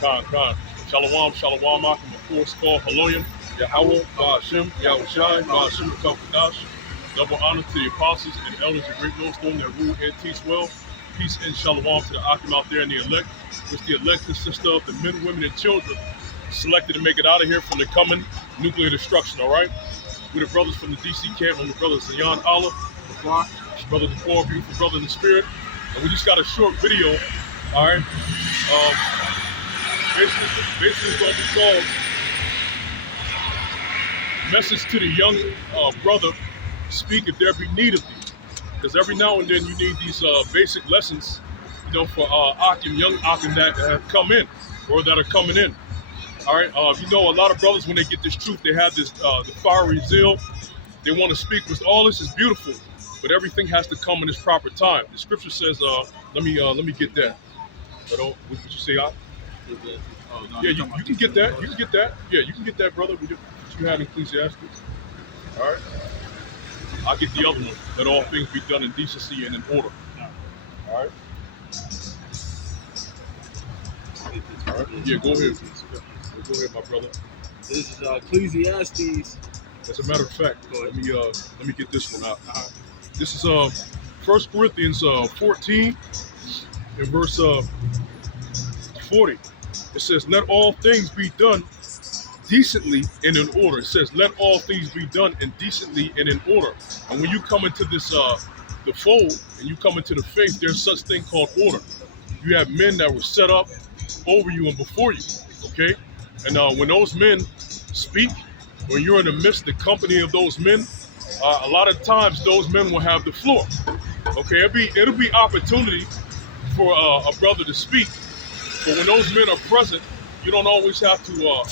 Khan. Shalom, shalom, of course, call Haloyim, Yahweh, Ba'ashem, Yahweh Shai, Ba'ashem, Kafadash. Double honor to the apostles and elders of great millstone that rule and teach well. Peace and shalom to the Akim out there and the elect, which the elect consists of the men, women, and children selected to make it out of here from the coming nuclear destruction, all right? We're the brothers from the DC camp. I'm the brother Zayan Allah, Brotha, brother the poor, beautiful brother in the spirit. And we just got a short video, all right? Basically it's going to be called Message to the Young Brother, Speak If There Be Need of Thee. Because every now and then you need these basic lessons, you know, for Akim, young Akim that have come in or that are coming in. All right, you know, a lot of brothers, when they get this truth, they have this the fiery zeal. They want to speak, because all this is beautiful, but everything has to come in its proper time. The scripture says, let me get that. What you say, Ak? Yeah, you can get that. You can get that. Yeah, you can get that, brother. What you have in Ecclesiastes. All right. I'll get the other one. Let all things be done in decency and in order. All right. All right. Yeah, go ahead. Go ahead, my brother. This is Ecclesiastes. As a matter of fact, let me get this one out. This is 1 Corinthians 14 and verse 40. It says, "Let all things be done decently and in order." It says, "Let all things be done decently and in order." And when you come into this the fold and you come into the faith, there's such thing called order. You have men that were set up over you and before you. Okay. And when those men speak, when you're in the midst, the company of those men, a lot of times those men will have the floor. Okay, it'll be opportunity for a brother to speak, but when those men are present, you don't always have to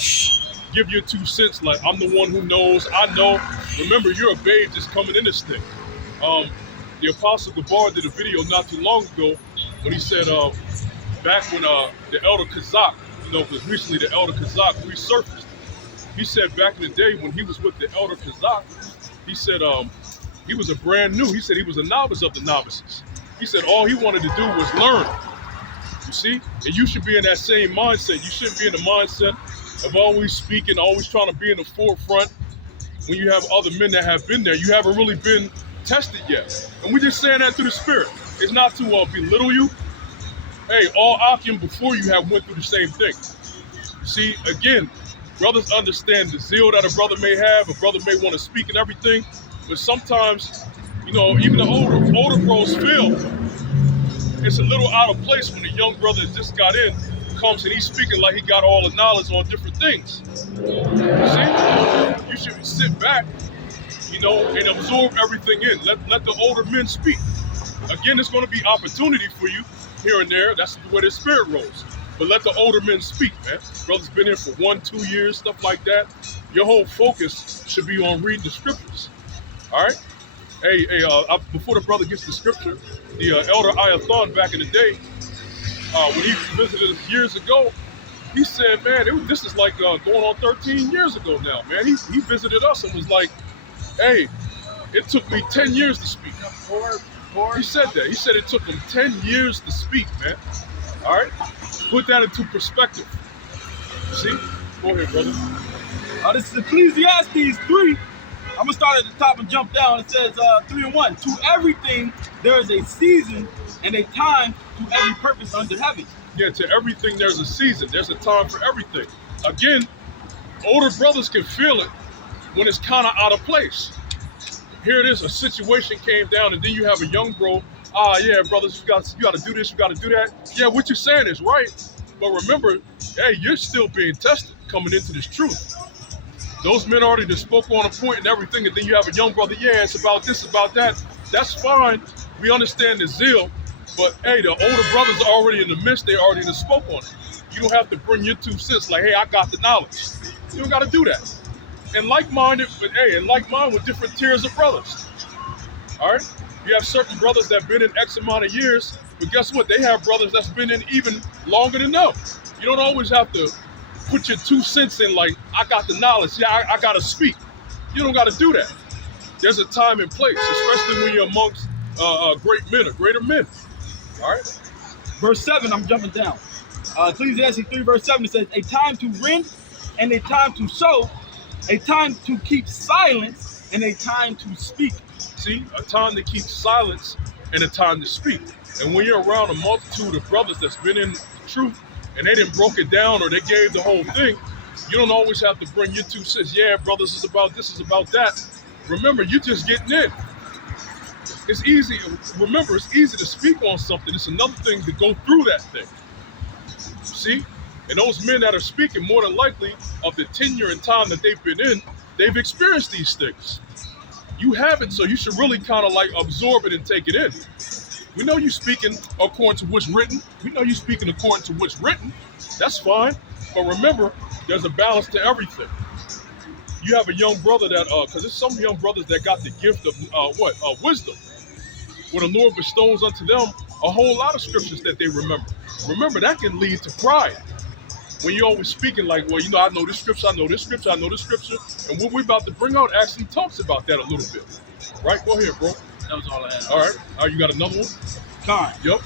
give your 2 cents. Like, I'm the one who knows. I know. Remember, you're a babe just coming in this thing. The Apostle Gabar did a video not too long ago when he said back when the Elder Kazak. You know, because recently the Elder Kazak resurfaced. He said back in the day when he was with the Elder Kazak, he said he was a brand new. He said he was a novice of the novices. He said all he wanted to do was learn. You see? And you should be in that same mindset. You shouldn't be in the mindset of always speaking, always trying to be in the forefront when you have other men that have been there. You haven't really been tested yet. And we're just saying that through the spirit. It's not to belittle you. Hey, all Akim before you have went through the same thing. See, again, brothers understand the zeal that a brother may have. A brother may want to speak and everything, but sometimes, you know, even the older bros feel it's a little out of place when the young brother that just got in comes and he's speaking like he got all the knowledge on different things. See, you should sit back, you know, and absorb everything in. Let the older men speak. Again, it's going to be opportunity for you here and there. That's where the spirit rolls. But let the older men speak, man. Brothers been here for 1-2 years, stuff like that. Your whole focus should be on reading the scriptures. All right? Hey, before the brother gets the scripture, the Elder Ayathon back in the day, when he visited us years ago, he said, man, this is like going on 13 years ago now, man. He visited us and was like, hey, it took me 10 years to speak. He said that. He said it took him 10 years to speak, man. All right? Put that into perspective. See? Go ahead, brother. This is Ecclesiastes 3. I'm going to start at the top and jump down. It says 3 and 1. To everything there is a season and a time to every purpose under heaven. Yeah, to everything there's a season. There's a time for everything. Again, older brothers can feel it when it's kind of out of place. Here it is, a situation came down, and then you have a young bro. Yeah, brothers, you got to do this, you got to do that. Yeah, what you're saying is right, but remember, hey, you're still being tested coming into this truth. Those men already just spoke on a point and everything, and then you have a young brother. Yeah, it's about this, about that. That's fine. We understand the zeal, but hey, the older brothers are already in the midst. They already just spoke on it. You don't have to bring your 2 cents. Like, hey, I got the knowledge. You don't got to do that. And like-minded, but hey, and like-minded with different tiers of brothers. All right? You have certain brothers that have been in X amount of years, but guess what? They have brothers that's been in even longer than them. You don't always have to put your 2 cents in like, I got the knowledge. Yeah, I got to speak. You don't got to do that. There's a time and place, especially when you're amongst great men or greater men. All right? Verse 7, I'm jumping down. Ecclesiastes 3 verse 7, it says, a time to rend and a time to sow, a time to keep silence and a time to speak. See, a time to keep silence and a time to speak. And when you're around a multitude of brothers that's been in the truth and they didn't broke it down or they gave the whole thing, you don't always have to bring your 2 cents. Yeah, brothers, is about this, is about that. Remember, you're just getting in. It's easy. Remember, it's easy to speak on something. It's another thing to go through that thing. See? And those men that are speaking, more than likely, of the tenure and time that they've been in, they've experienced these things. You haven't, so you should really kind of like absorb it and take it in. We know you're speaking according to what's written. We know you're speaking according to what's written. That's fine. But remember, there's a balance to everything. You have a young brother that, because there's some young brothers that got the gift of wisdom. Where the Lord bestows unto them a whole lot of scriptures that they remember. Remember, that can lead to pride. When you're always speaking like, well, I know this scripture, I know this scripture, I know this scripture. And what we're about to bring out actually talks about that a little bit. Right? Go ahead, bro. That was all I had. All right. You got another one? Con. Yep.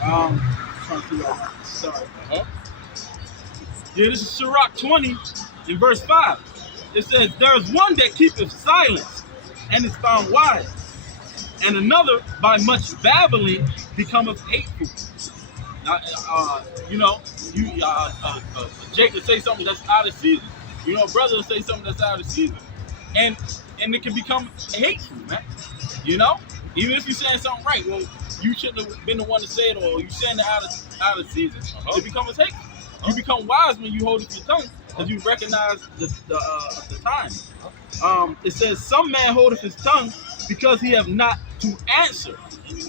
Trying to figure out. Sorry. Uh-huh. Yeah, this is Sirach 20 in verse 5. It says, there is one that keepeth silence and is found wise, and another by much babbling becometh hateful. Now, Jake will say something that's out of season. Brother will say something that's out of season, and it can become hateful, man. Even if you're saying something right, well, you shouldn't have been the one to say it, or you saying it out of season. It becomes hateful. You become wise when you hold it to your tongue, because you recognize the time. It says, some man holdeth his tongue because he have not to answer,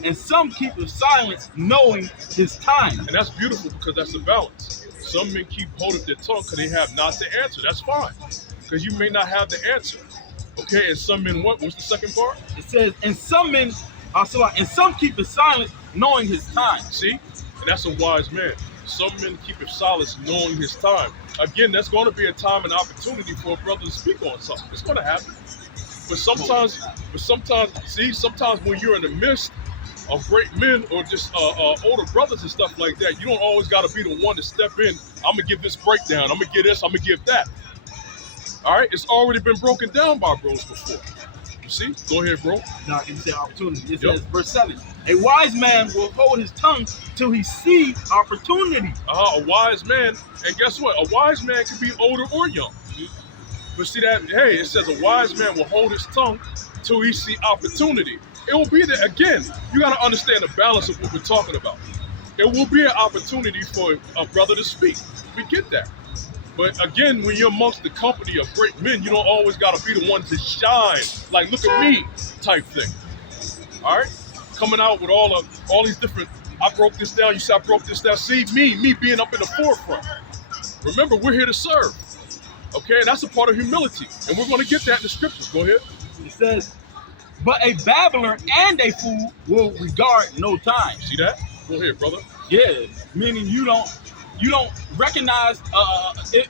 and some keepeth silence knowing his time. And that's beautiful, because that's a balance. Some men keep hold of their tongue because they have not to answer. That's fine, because you may not have the answer. Okay, and some men what? What's the second part? It says, and some men and some keepeth silence knowing his time. See? And that's a wise man. Some men keep it silence knowing his time. Again, that's going to be a time and opportunity for a brother to speak on something. It's going to happen. But sometimes, sometimes when you're in the midst of great men or just older brothers and stuff like that, you don't always got to be the one to step in. I'm going to give this breakdown. I'm going to give this. I'm going to give that. All right? It's already been broken down by bros before. You see? Go ahead, bro. Now, I can say opportunity. It says, verse 7, a wise man will hold his tongue till he see opportunity. A wise man, and guess what? A wise man can be older or young. But see that, hey, it says a wise man will hold his tongue till he see opportunity. It will be there. Again, you got to understand the balance of what we're talking about. It will be an opportunity for a brother to speak. We get that. But again, when you're amongst the company of great men, you don't always got to be the one to shine, like, look at me type thing. All right? Coming out with all these different, I broke this down, you said I broke this down. See, me being up in the forefront. Remember, we're here to serve. Okay, and that's a part of humility. And we're going to get that in the scriptures. Go ahead. It says, but a babbler and a fool will regard no time. See that? Go ahead, brother. Yeah, meaning you don't recognize,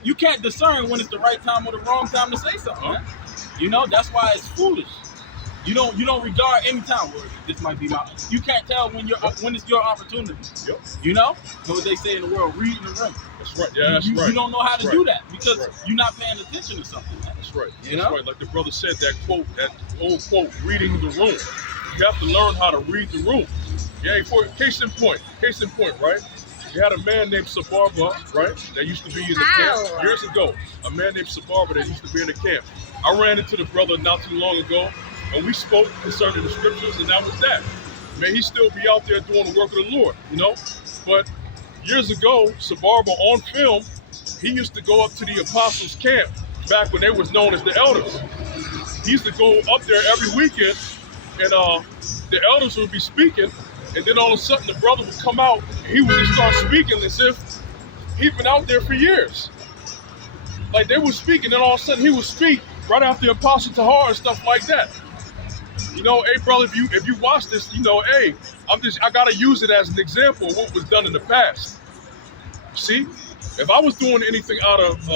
you can't discern when it's the right time or the wrong time to say something. Man. That's why it's foolish. You don't regard any time. Well, this might be my. You can't tell when it's your opportunity. Yep. Know what they say in the world, reading the room. That's right. Yeah, that's right. You don't know how to do that because you're not paying attention to something. Man. That's right. That's right. Like the brother said, that old quote, reading the room. You have to learn how to read the room. Yeah. For case in point, right? You had a man named Sabarba, right? That used to be in the camp years ago. A man named Sabarba that used to be in the camp. I ran into the brother not too long ago, and we spoke concerning the scriptures, and that was that. May he still be out there doing the work of the Lord, But years ago, Sabarba on film, he used to go up to the apostles' camp back when they was known as the elders. He used to go up there every weekend, and the elders would be speaking, and then all of a sudden the brother would come out, and he would just start speaking as if he'd been out there for years. Like they would speak, and then all of a sudden he would speak right after the Apostle Tahar and stuff like that. Hey brother, if you watch this, hey, I gotta use it as an example of what was done in the past. See, if I was doing anything out of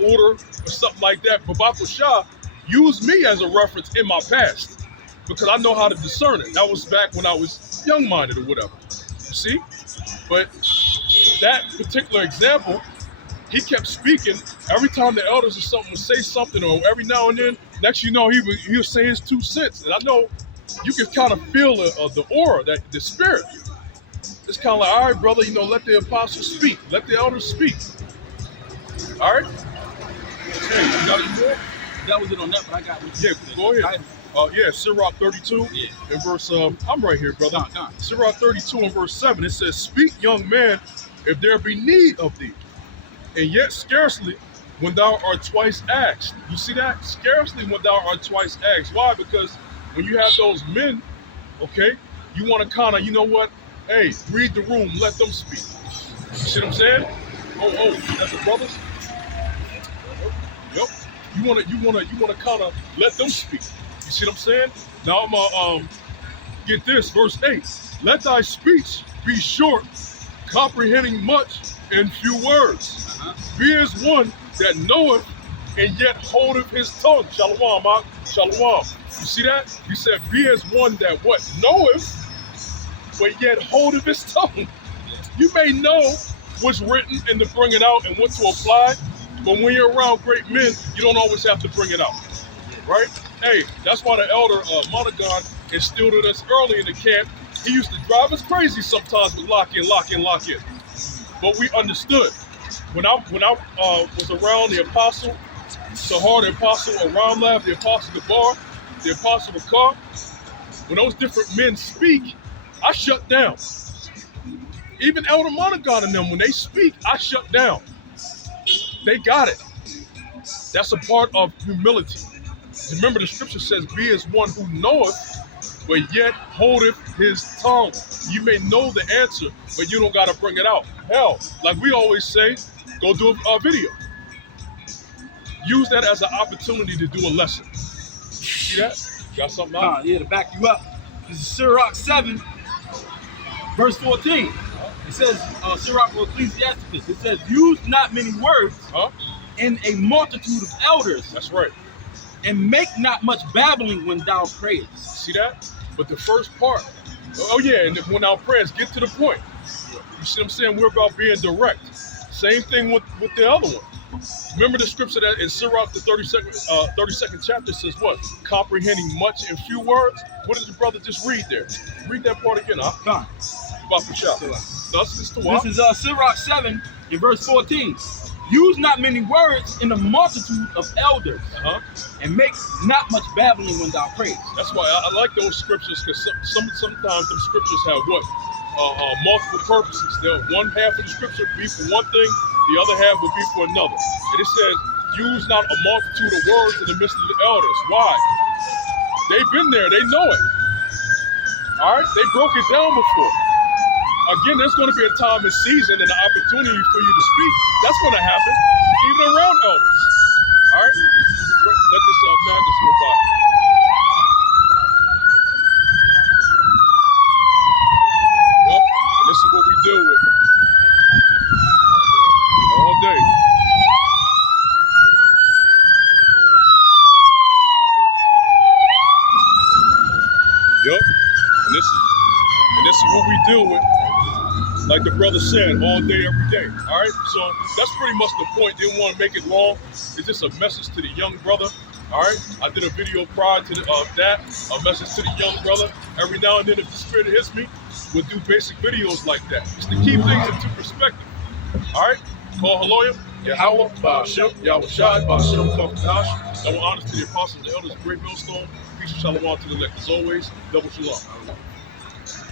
order or something like that, Babakul Shah used me as a reference in my past because I know how to discern it. That was back when I was young-minded or whatever. You see, but that particular example, he kept speaking. Every time the elders or something would say something, or every now and then, next you know, he would say his 2 cents. And I know you can kind of feel the aura, that the spirit. It's kind of like, all right, brother, let the apostles speak, let the elders speak. All right. Okay, you got it more? That was it on that, but I got what Yeah, you said. go ahead. Sirach 32 Yeah. in verse, I'm right here, brother. Come on. Sirach 32 and verse 7, it says, speak, young man, if there be need of thee, and yet scarcely when thou art twice asked. You see that? Scarcely when thou art twice asked. Why? Because when you have those men, okay, you want to kind of, you know what? Hey, read the room, let them speak. You see what I'm saying? Oh, that's the brothers? Yep. You wanna kind of let them speak. You see what I'm saying? Now I'm gonna get this, verse 8. Let thy speech be short, comprehending much in few words. Be as one that knoweth and yet holdeth his tongue. Shalom, Mark. Shalom. You see that? He said, be as one that what? Knoweth, but yet holdeth his tongue. You may know what's written and to bring it out and what to apply, but when you're around great men, you don't always have to bring it out. Right? Hey, that's why the elder Montagon instilled in us early in the camp. He used to drive us crazy sometimes with lock in. But we understood. When I was around the apostle, Sahar, the apostle, Aram Lab, the apostle Gabar, the apostle Bakar, when those different men speak, I shut down. Even Elder Montagon and them, when they speak, I shut down. They got it. That's a part of humility. Remember, the scripture says, be as one who knoweth, but yet holdeth his tongue. You may know the answer, but you don't got to bring it out. Hell, like we always say, go do a video. Use that as an opportunity to do a lesson. See that? You got something out? Yeah, to back you up. This is Sirach 7, verse 14. It says, Sirach or Ecclesiasticus, it says, use not many words in a multitude of elders. That's right. And make not much babbling when thou prayest. See that? But the first part, and when our prayers get to the point. You see what I'm saying? We're about being direct. Same thing with the other one. Remember the scripture that in Sirach, the 32nd chapter says what? Comprehending much in few words. What did the brother just read there? Read that part again, huh? Come. About the shop. This is Sirach 7 in verse 14. Use not many words in a multitude of elders, and make not much babbling when thou prayest. That's why I like those scriptures, because sometimes them scriptures have what? Multiple purposes. One half of the scripture will be for one thing, the other half will be for another. And it says, use not a multitude of words in the midst of the elders. Why? They've been there, they know it. All right, they broke it down before. Again, there's going to be a time and season and an opportunity for you to speak. That's going to happen, even around elders. All right? Let this madness go by. Yep, and this is what we deal with. All day. Yep, and this is what we deal with. Like the brother said, all day, every day. All right, so that's pretty much the point. Didn't want to make it long. It's just a message to the young brother. All right, I did a video prior to that, a message to the young brother. Every now and then, if the spirit hits me, we'll do basic videos like that, just to keep things into perspective. All right, call Haloyim, Yahweh, Ba'ashem, Yahweh Shai, Ba'ashem, Kafadash. Double honors to the apostles, the elders, great millstone. Peace and shalom to the elect. As always, double shalom.